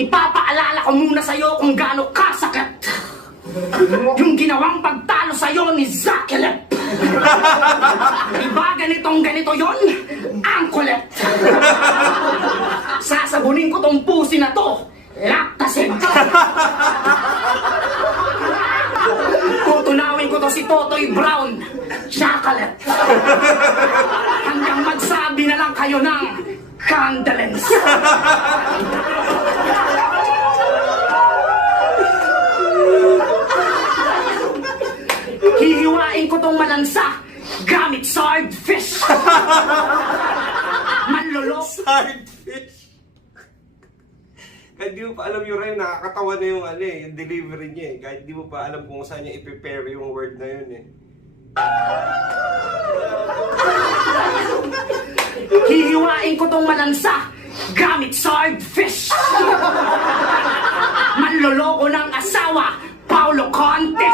Ipapaalala ko muna sa'yo kung gaano kasakit yung ginawang pagtalo sa'yo ni Zakilip. Iba ganito yon, ang kulit. Sasabunin ko tong pusi na to, laktasin. Tutunawin ko to si Totoy Brown, chocolate. Hanggang magsabi na lang kayo ng condolence. Hihiwain ko tong malansa gamit swordfish. Manlolok. Swordfish. Kahit di mo pa alam yung rhyme, nakakatawa na yung yung delivery niya eh. Kahit di mo pa alam kung saan niya i-prepare yung word na yun eh. Hihiwain ko tong malansa gamit swordfish. Manloloko ng asawa, Paulo Conte.